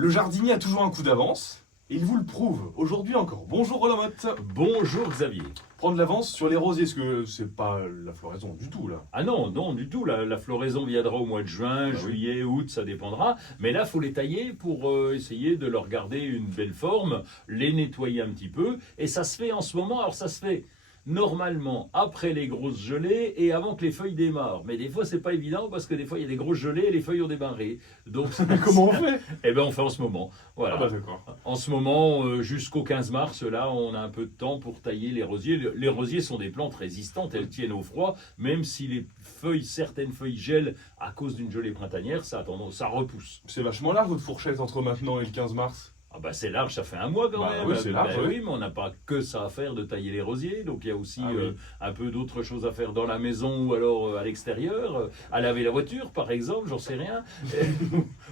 Le jardinier a toujours un coup d'avance, et il vous le prouve, aujourd'hui encore. Bonjour Roland Motte. Bonjour Xavier. Prendre l'avance sur les rosiers, parce que c'est pas la floraison du tout là. Ah non, non du tout, la floraison viendra au mois de juin, juillet, août, ça dépendra. Mais là, il faut les tailler pour essayer de leur garder une belle forme, les nettoyer un petit peu. Et ça se fait en ce moment, alors ça se fait normalement après les grosses gelées et avant que les feuilles démarrent. Mais des fois, c'est pas évident parce que des fois, il y a des grosses gelées et les feuilles ont démarré. Donc, Comment on fait? Eh bien, on fait en ce moment. Voilà. Ah bah d'accord. En ce moment, jusqu'au 15 mars, là, on a un peu de temps pour tailler les rosiers. Les rosiers sont des plantes résistantes, elles tiennent au froid, même si les feuilles, certaines feuilles gèlent à cause d'une gelée printanière, ça repousse. C'est vachement large votre fourchette entre maintenant et le 15 mars. Ah bah c'est large, ça fait un mois quand Bah même. oui, c'est large, Ben ouais. oui, mais on n'a pas que ça à faire de tailler les rosiers, donc il y a aussi Oui. un peu d'autres choses à faire dans la maison ou alors à l'extérieur, à laver la voiture par exemple, j'en sais rien,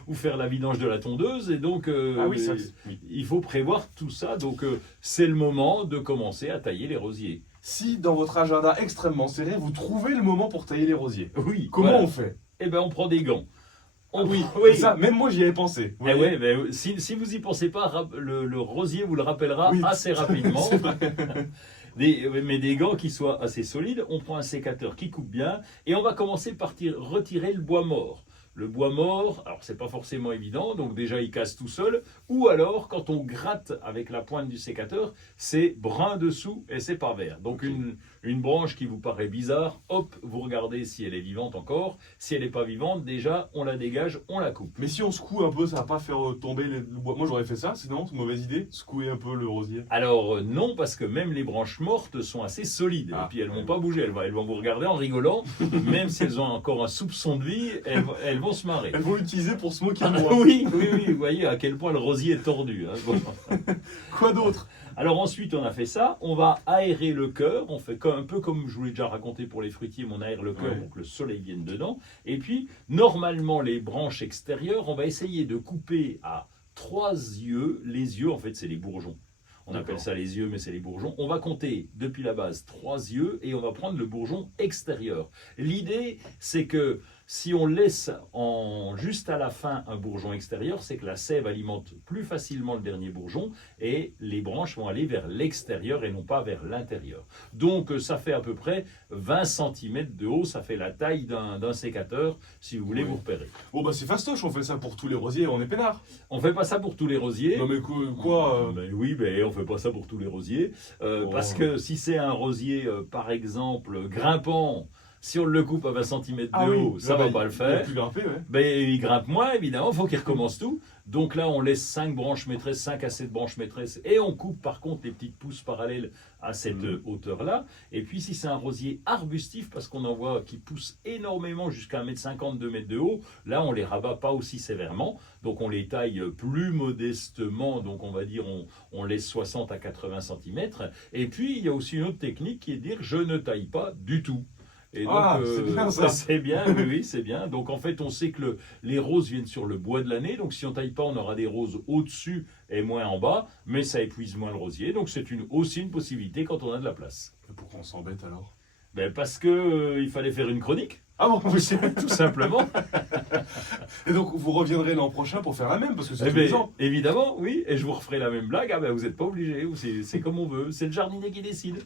ou faire la vidange de la tondeuse, et donc Oui. il faut prévoir tout ça, donc c'est le moment de commencer à tailler les rosiers. Si dans votre agenda extrêmement serré, vous trouvez le moment pour tailler les rosiers, Oui. comment voilà. on fait? Eh ben on prend des gants. Oui, oui. ça, même moi j'y avais pensé. Vous Eh voyez. ouais, ben, si vous y pensez pas, le rosier vous le rappellera Oui. assez rapidement. C'est vrai. Mais des gants qui soient assez solides. On prend un sécateur qui coupe bien et on va commencer par retirer le bois mort. Le bois mort, alors c'est pas forcément évident, donc déjà il casse tout seul. Ou alors quand on gratte avec la pointe du sécateur, c'est brun dessous et c'est pas vert. Donc une branche qui vous paraît bizarre, hop, vous regardez si elle est vivante encore. Si elle n'est pas vivante, déjà on la dégage, on la coupe. Mais si on secoue un peu, ça va pas faire tomber le bois. Moi j'aurais fait ça, sinon c'est une mauvaise idée, secouer un peu le rosier. Alors non, parce que même les branches mortes sont assez solides. Ah, et puis elles vont pas bouger, elles vont vous regarder en rigolant. Même si elles ont encore un soupçon de vie, elles vont se marrer. Elles vont l'utiliser pour se moquer de Ah, moi. oui, vous voyez à quel point le rosier est tordu. Hein. Bon. Quoi d'autre? Alors ensuite, on a fait ça, on va aérer le cœur, on fait un peu comme je vous l'ai déjà raconté pour les fruitiers, mais on aère le cœur pour que le soleil vienne dedans. Et puis, normalement, les branches extérieures, on va essayer de couper à 3 yeux. Les yeux, en fait, c'est les bourgeons. On appelle ça les yeux, mais c'est les bourgeons. On va compter depuis la base 3 yeux et on va prendre le bourgeon extérieur. L'idée, c'est que si on laisse juste à la fin un bourgeon extérieur, c'est que la sève alimente plus facilement le dernier bourgeon et les branches vont aller vers l'extérieur et non pas vers l'intérieur. Donc ça fait à peu près 20 cm de haut, ça fait la taille d'un sécateur si vous voulez vous repérer. Bon bah c'est fastoche, on fait ça pour tous les rosiers, on est peinard. On fait pas ça pour tous les rosiers. Non mais quoi Ben oui, ben on fait pas ça pour tous les rosiers. Parce que si c'est un rosier, par exemple, grimpant, si on le coupe à 20 cm de haut, ça va pas le faire. Il va plus grimper, ouais. Ben, il grimpe moins, évidemment, il faut qu'il recommence tout. Donc là, on laisse 5 branches maîtresses, 5 à 7 branches maîtresses, et on coupe par contre les petites pousses parallèles à cette hauteur-là. Et puis si c'est un rosier arbustif, parce qu'on en voit qui pousse énormément jusqu'à 1,50 m, 2 m de haut, là on les rabat pas aussi sévèrement, donc on les taille plus modestement, donc on va dire on laisse 60 à 80 cm. Et puis il y a aussi une autre technique qui est de dire je ne taille pas du tout. Et donc, c'est bien ça. c'est bien, oui, c'est bien. Donc en fait, on sait que les roses viennent sur le bois de l'année. Donc si on taille pas, on aura des roses au-dessus et moins en bas, mais ça épuise moins le rosier. Donc c'est aussi une possibilité quand on a de la place. Mais pourquoi on s'embête alors? Ben parce que il fallait faire une chronique, Ah bon, oui. tout simplement. Et donc vous reviendrez l'an prochain pour faire la même, parce que c'est Eh tous les ben, ans. évidemment, oui. Et je vous referai la même blague. Ah ben vous n'êtes pas obligé. C'est comme on veut. C'est le jardinier qui décide.